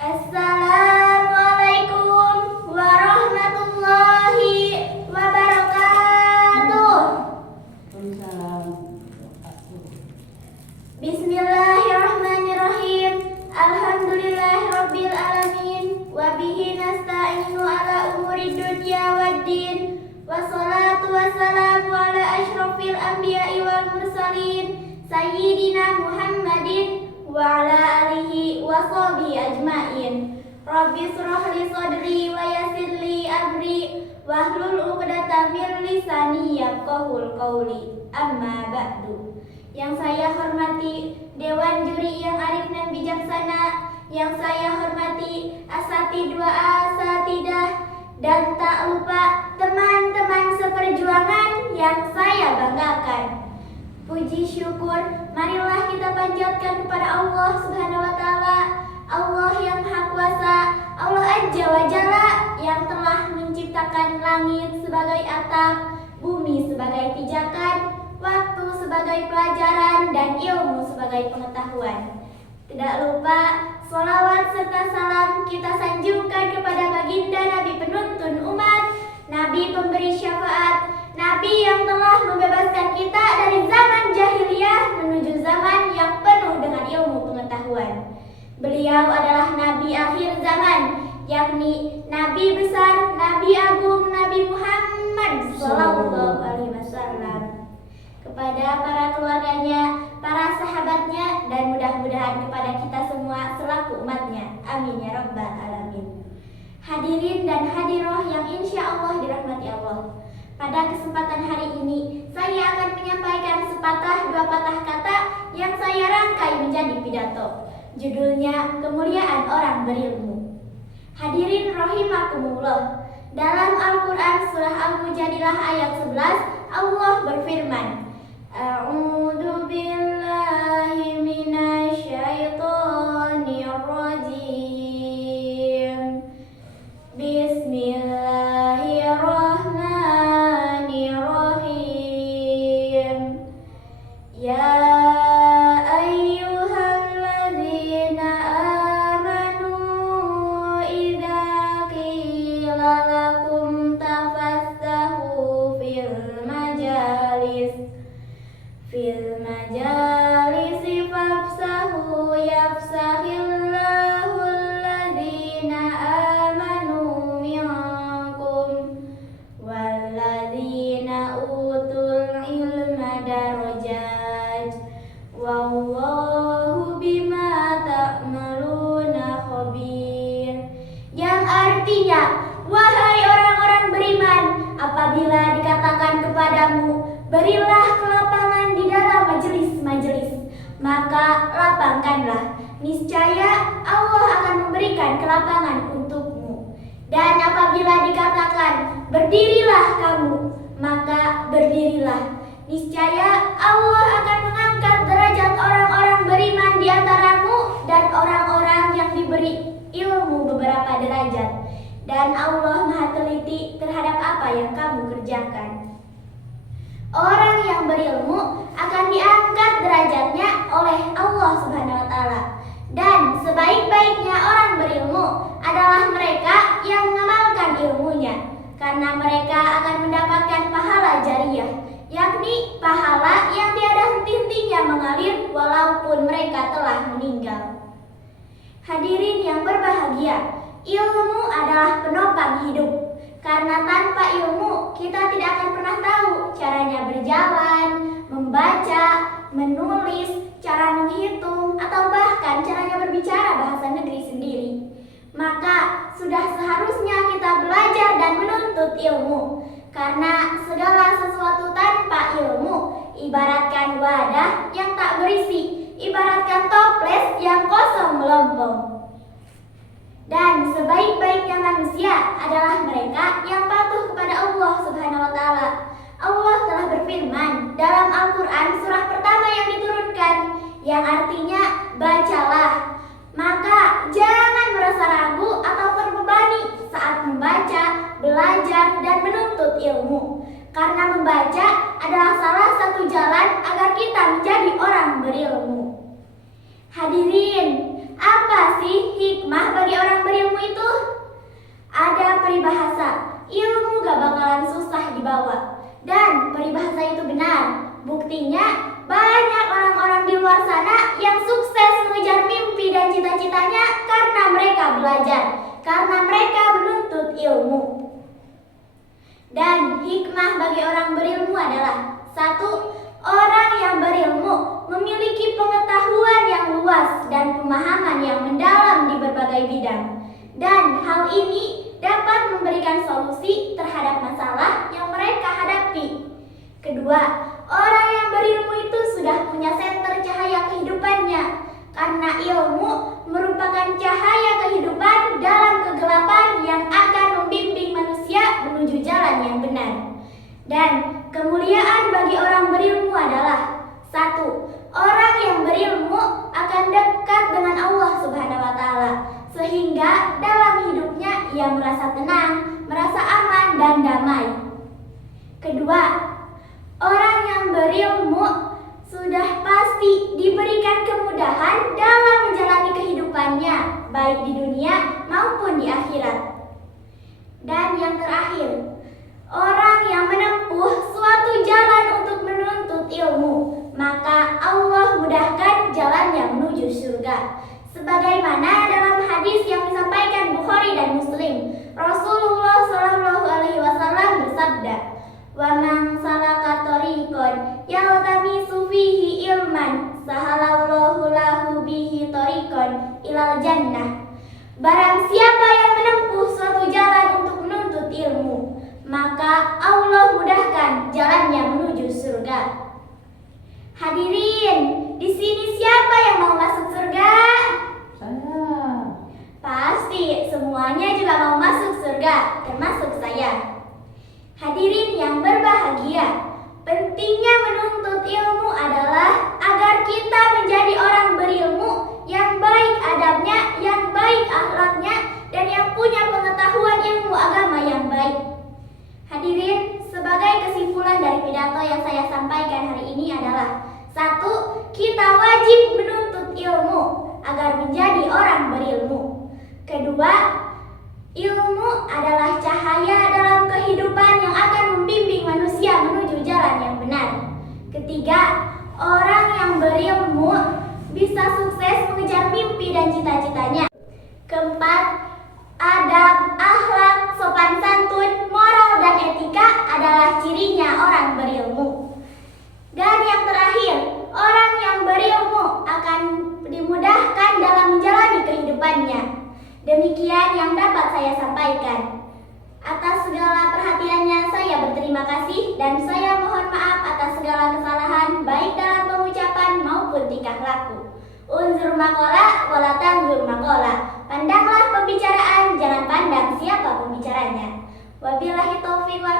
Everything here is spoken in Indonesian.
Assalamualaikum warahmatullahi wabarakatuh. Bismillahirrahmanirrahim. Alhamdulillahirabbil alamin wa bihi nasta'inu ala umuri dunya waddin. Wassalatu wassalamu ala asyrafil anbiya'i wal mursalin sayyidina Muhammadin wa ala alihi wa sahbihi ajmain. Rabbi shrah li sadri wa yassir li amri wahlul 'uqdatam min lisani yafqahul qawli. Amma ba'du. Yang saya hormati Dewan Juri yang arif dan bijaksana, yang saya hormati asatidwa asatidah, dan tak lupa teman-teman seperjuangan yang saya banggakan. Puji syukur marilah kita panjatkan kepada Allah Subhanahu wa taala, Allah yang Maha Kuasa, Allah Azza wa Jalla yang telah menciptakan langit sebagai atap, bumi sebagai pijakan, waktu sebagai pelajaran, dan ilmu sebagai pengetahuan. Tidak lupa sholawat serta salam kita sanjungkan kepada baginda Nabi penuntun umat, Nabi pemberi syafaat, Nabi yang telah membebaskan kita dari zaman jahiliyah menuju zaman yang penuh dengan ilmu pengetahuan. Beliau adalah Nabi akhir zaman, yakni Nabi besar, Nabi agung, Nabi Muhammad Sallallahu Alaihi Wasallam. Kepada para keluarganya, para sahabatnya, dan mudah-mudahan kepada kita semua selaku umatnya. Amin ya rabbal alamin. Hadirin dan hadiroh yang insya Allah dirahmati Allah. Pada kesempatan hari ini, saya akan menyampaikan sepatah dua patah kata yang saya rangkai menjadi pidato. Judulnya Kemuliaan Orang Berilmu. Hadirin rahimakumullah. Dalam Al-Quran surah Al-Mujadilah ayat 11, Allah berfirman, A'udzu billahi minasyaitonir rajim. Bismillahirrahmanirrahim. Ya ayyuhalladzina amanu idza qila lakum tafassahu fil majalisi fafsahu yafsahillahu alladzina amanu minkum walladzina utul ilma darajat wallahu bima ta'maluna khabir. Yang artinya, wahai orang-orang beriman, apabila dikatakan kepadamu, berilah kelapangan di dalam majelis-majelis, maka lapangkanlah. Niscaya Allah akan memberikan kelapangan untukmu. Dan apabila dikatakan, berdirilah kamu, maka berdirilah. Niscaya Allah akan mengangkat derajat orang-orang beriman di antaramu dan orang-orang yang diberi ilmu beberapa derajat. Dan Allah Maha teliti terhadap apa yang kamu kerjakan. Orang yang berilmu akan diangkat derajatnya oleh Allah Subhanahu wa taala. Dan sebaik-baiknya orang berilmu adalah mereka yang mengamalkan ilmunya, karena mereka akan mendapatkan pahala jariyah, yakni pahala yang tiada henti-hentinya mengalir walaupun mereka telah meninggal. Hadirin yang berbahagia, ilmu adalah penopang hidup. Karena tanpa ilmu, kita tidak akan pernah tahu caranya berjalan, membaca, menulis, cara menghitung, atau bahkan caranya berbicara bahasa negeri sendiri. Maka sudah seharusnya kita belajar dan menuntut ilmu. Karena segala sesuatu tanpa ilmu ibaratkan wadah yang tak berisi, ibaratkan toples yang kosong melompong. Dan sebaik-baiknya manusia adalah mereka yang patuh kepada Allah Subhanahu wa taala. Allah telah berfirman dalam Al-Quran surah pertama yang diturunkan, yang artinya bacalah. Maka jangan merasa ragu atau terbebani saat membaca, belajar, dan menuntut ilmu. Karena membaca adalah salah satu jalan agar kita menjadi orang berilmu. Hadirin, apa sih hikmah bagi orang berilmu itu? Ada peribahasa, ilmu gak bakalan susah dibawa. Dan peribahasa itu benar. Buktinya banyak orang-orang di luar sana yang sukses mengejar mimpi dan cita-citanya karena mereka belajar, karena mereka menuntut ilmu. Dan hikmah bagi orang berilmu adalah: 1. Orang yang berilmu memiliki pengetahuan yang luas dan pemahaman yang mendalam di berbagai bidang. Dan hal ini dapat memberikan solusi terhadap masalah yang mereka hadapi. 2. Orang yang berilmu itu sudah punya senter cahaya kehidupannya, karena ilmu merupakan cahaya kehidupan dalam kegelapan yang akan membimbing manusia menuju jalan yang benar. Dan kemuliaan bagi orang berilmu adalah: 1. Orang yang berilmu akan dekat dengan Allah Subhanahu wa Ta'ala, sehingga dalam hidupnya ia merasa tenang, merasa aman dan damai. 2. Orang yang berilmu sudah pasti diberikan kemudahan dalam menjalani kehidupannya, baik di dunia maupun di akhirat. Dan yang terakhir, orang yang menempuh suatu jalan untuk menuntut ilmu, maka Allah mudahkan jalannya menuju surga. Sebagaimana dalam hadis yang disampaikan Bukhari dan Muslim, Rasulullah SAW bersabda, "Wa man salaka thariqan yaltamisu fihi ilman, sahalallahu lahu bihi thariqan ilal jannah." Barang siapa yang menempuh suatu jalan untuk menuntut ilmu, maka Allah mudahkan jalannya menuju surga. Hadirin, di sini siapa yang mau masuk surga? Saya. Pasti semuanya juga mau masuk surga, termasuk saya. Hadirin yang berbahagia, pentingnya menuntut ilmu adalah agar kita menjadi orang berilmu yang baik adabnya, yang baik akhlaknya, dan yang punya pengetahuan ilmu agama yang baik. Hadirin, sebagai kesimpulan dari pidato yang saya sampaikan hari ini adalah: 1. Kita wajib menuntut ilmu agar menjadi orang berilmu. 2. Ilmu adalah cahaya dalam kehidupan yang akan membimbing manusia menuju jalan yang benar. 3. Orang yang berilmu bisa sukses mengejar mimpi dan cita-citanya. 4. Adab, akhlak, sopan santun, moral, dan etika adalah cirinya orang berilmu. Dan yang terakhir, orang yang berilmu akan dimudahkan dalam menjalani kehidupannya. Demikian yang dapat saya sampaikan. Atas segala perhatiannya saya berterima kasih, dan saya mohon maaf atas segala kesalahan baik dalam pengucapan maupun tingkah laku. Unzur maqala wala tanzur maqala. Pandanglah pembicaraan, jangan pandang siapa pembicaranya. Wabillahi taufiq wal